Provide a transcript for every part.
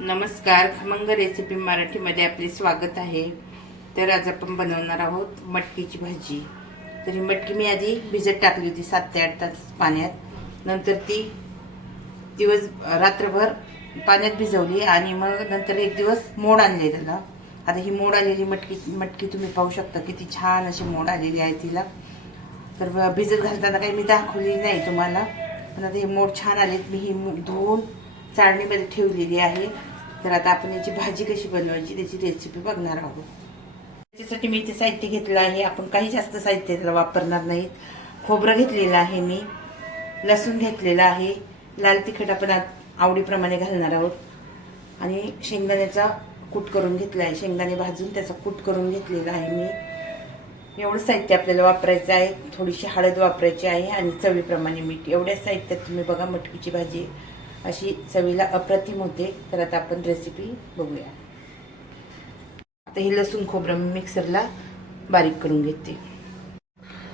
नमस्कार खमंग रेसिपी मराठीमध्ये आपले स्वागत आहे. तर आज आपण बनवणार आहोत मटकीची भाजी. तर ही मटकी मी आधी भिजत टाकली होती सात ते आठ तास पाण्यात. नंतर ती दिवस रात्रभर पाण्यात भिजवली आणि मग नंतर एक दिवस मोड आणले त्याला. आता ही मोड आलेली मटकी मटकी तुम्ही पाहू शकता किती छान अशी मोड आलेली आहे तिला. तर भिजत घालताना काही मी दाखवली नाही तुम्हाला पण आता हे मोड छान आलेत. मी ही धुवून चाळणीमध्ये ठेवलेली आहे. तर आता आपण याची भाजी कशी बनवायची त्याची रेसिपी बघणार आहोत. त्याच्यासाठी मी इथे साहित्य घेतलं आहे. आपण काही जास्त साहित्य त्याला वापरणार नाहीत. खोबरं घेतलेलं आहे मी. लसूण घेतलेलं आहे. लाल तिखट आपण आवडीप्रमाणे घालणार आहोत. आणि शेंगदाण्याचा कूट करून घेतला आहे शेंगदाणे भाजून त्याचा कूट करून घेतलेला आहे मी. एवढं साहित्य आपल्याला वापरायचं आहे. थोडीशी हळद वापरायची आहे आणि चवीप्रमाणे मीठ. एवढ्या साहित्यात तुम्ही बघा मटकीची भाजी. अशी चवीला अप्रतिम होते. तर आता आपण रेसिपी बघूया. आता ही लसूण खोबरं मी मिक्सरला बारीक करून घेते.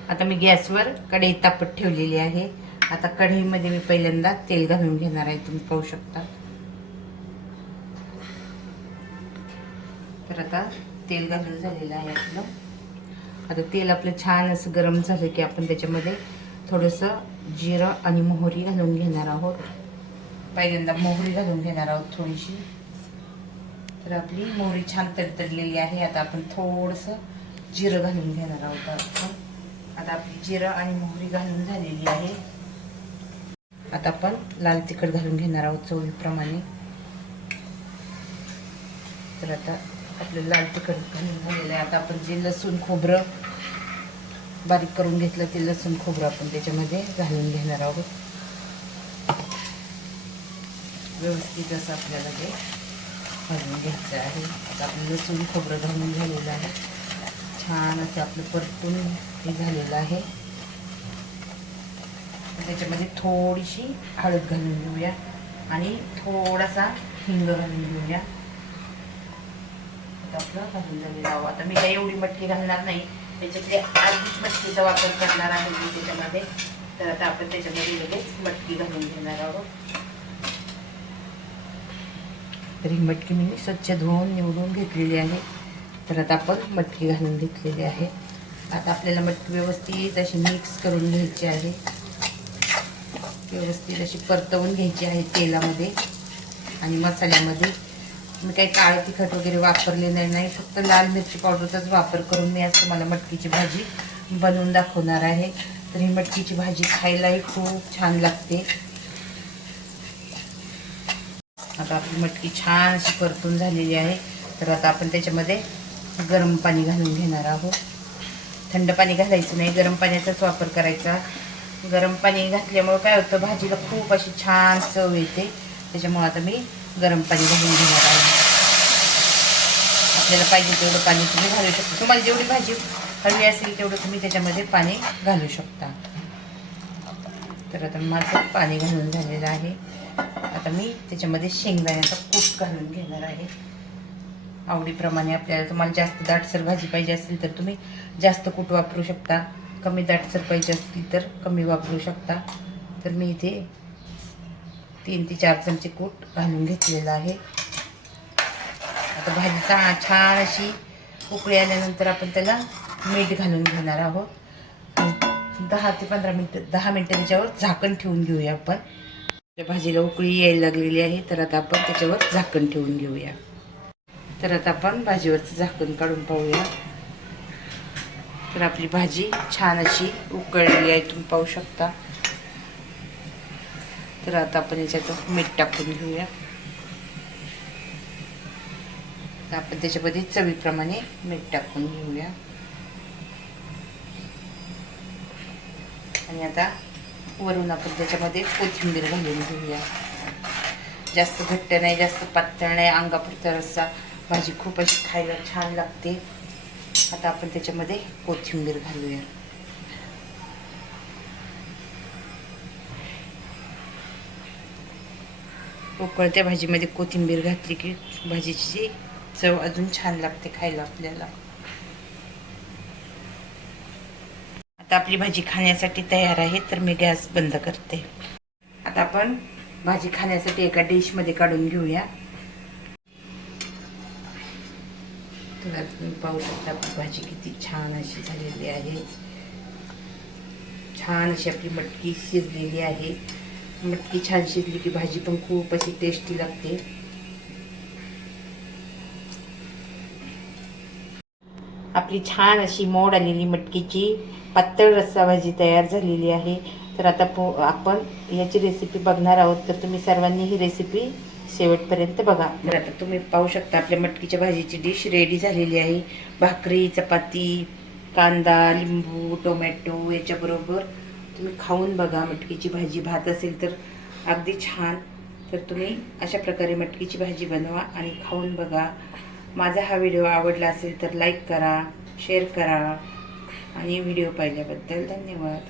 आता मी गॅसवर कढई तापत ठेवलेली आहे. आता कढईमध्ये मी पहिल्यांदा तेल घालून घेणार आहे. तुम्ही पाहू शकता. तर आता तेल घालून झालेलं आहे आपलं. आता तेल आपलं छान असं गरम झालं की आपण त्याच्यामध्ये थोडंसं जिरं आणि मोहरी घालून घेणार आहोत. पहिल्यांदा मोहरी घालून घेणार आहोत थोडीशी. तर आपली मोहरी छान तडतडलेली आहे. आता आपण थोडंसं जिरं घालून घेणार आहोत आपण आता आपली जिरं आणि मोहरी घालून झालेली आहे. आता आपण लाल तिखट घालून घेणार आहोत चवीप्रमाणे. तर आता आपलं लाल तिखट घालून झालेलं आहे. आता आपण जे लसूण खोबरं बारीक करून घेतलं ते लसूण खोबरं आपण त्याच्यामध्ये घालून घेणार आहोत. व्यवस्थित असं आपल्याला ते भाजून घ्यायचं आहे. आता आपलं लसूण खोबरं घालून झालेलं आहे. छान असं आपलं परतून हे झालेलं आहे. त्याच्यामध्ये थोडीशी हळद घालून घेऊया आणि थोडासा हिंग घालून घेऊया. आपलं घालून झालेलं आहे. आता मी काही एवढी मटकी घालणार नाही. त्याच्यातले आधीच मटकीचा वापर करणार आहे मी त्याच्यामध्ये. तर आता आपण त्याच्यामध्ये लगेच मटकी घालून घेणार आहोत. तर ही मटकी मी स्वच्छ धुवून निवडून घेतलेली आहे. तर आता आपण मटकी घालून घेतलेली आहे. आता आपल्याला मटकी व्यवस्थित अशी मिक्स करून घ्यायची आहे. व्यवस्थित अशी परतवून घ्यायची आहे तेलामध्ये आणि मसाल्यामध्ये. मी काही काळं तिखट वगैरे वापरले नाही नाही. फक्त लाल मिरची पावडरचाच वापर करून मी आज तुम्हाला मटकीची भाजी बनवून दाखवणार आहे. तर ही मटकीची भाजी खायलाही खूप छान लागते. आता आपली मटकी छान अशी परतून झालेली आहे. तर आता आपण त्याच्यामध्ये गरम पाणी घालून घेणार आहोत. थंड पाणी घालायचं नाही गरम पाण्याचाच वापर करायचा. गरम पाणी घातल्यामुळं काय होतं भाजीला खूप अशी छान चव येते. त्याच्यामुळं आता मी गरम पाणी घालून घेणार आहे. आपल्याला पाहिजे तेवढं पाणी तुम्ही घालू शकता. तुम्हाला जेवढी भाजी हवी असेल तेवढं तुम्ही त्याच्यामध्ये पाणी घालू शकता. तर आता माझं पाणी घालून झालेलं आहे. आता मी त्याच्यामध्ये शेंगदाण्याचा कूट घालून घेणार आहे. आवडीप्रमाणे आपल्याला तुम्हाला जास्त दाटसर भाजी पाहिजे असेल तर तुम्ही जास्त कूट वापरू शकता. कमी दाटसर पाहिजे असतील तर कमी वापरू शकता. तर मी इथे तीन ते चार चमचे कूट घालून घेतलेला आहे. आता भाजी छान अशी उकळी आल्यानंतर आपण त्याला मीठ घालून घेणार आहोत. दहा ते पंधरा मिनटं दहा मिनटं त्याच्यावर झाकण ठेवून घेऊया आपण. त्या भाजीला उकळी यायला लागलेली आहे तर आता आपण त्याच्यावर झाकण ठेवून घेऊया. तर आता आपण भाजीवरचं झाकण काढून पाहूया. तर आपली भाजी छान अशी उकळलेली आहे तुम्ही पाहू शकता. तर आता आपण याच्यात मीठ टाकून घेऊया. तर आपण त्याच्यामध्ये चवीप्रमाणे मीठ टाकून घेऊया. आणि आता वरून आपण त्याच्यामध्ये कोथिंबीर घालून घेऊया. जास्त घट्ट नाही जास्त पातळ नाही अंगापुरता रस्सा. भाजी खूप अशी खायला छान लागते. आता आपण त्याच्यामध्ये कोथिंबीर घालूया. उकळत्या भाजीमध्ये कोथिंबीर घातली की भाजीची चव अजून छान लागते खायला आपल्याला. आता आपली भाजी खाण्यासाठी तयार आहे तर मी गॅस बंद करते. आता आपण भाजी खाण्यासाठी एका डिशमध्ये काढून घेऊया. तुला तुम्ही पाहू शकता आपली भाजी किती छान अशी झालेली आहे. छान अशी आपली मटकी शिजलेली आहे. मटकी छान शिजली की भाजी पण खूप अशी टेस्टी लागते. आपली छान अशी मोड आलेली मटकीची. पातळ रस्सा भाजी तयार झालेली आहे. तर आता पो आपण याची रेसिपी बघणार आहोत. तर तुम्ही सर्वांनी ही रेसिपी शेवटपर्यंत बघा. तर आता तुम्ही पाहू शकता आपल्या मटकीच्या भाजीची डिश रेडी झालेली आहे. भाकरी चपाती कांदा लिंबू टोमॅटो याच्याबरोबर तुम्ही खाऊन बघा मटकीची भाजी. भात असेल तर अगदी छान. तर तुम्ही अशा प्रकारे मटकीची भाजी बनवा आणि खाऊन बघा. माझा हा व्हिडिओ आवडला असेल तर लाईक करा शेअर करा आणि व्हिडिओ पाहिल्याबद्दल धन्यवाद.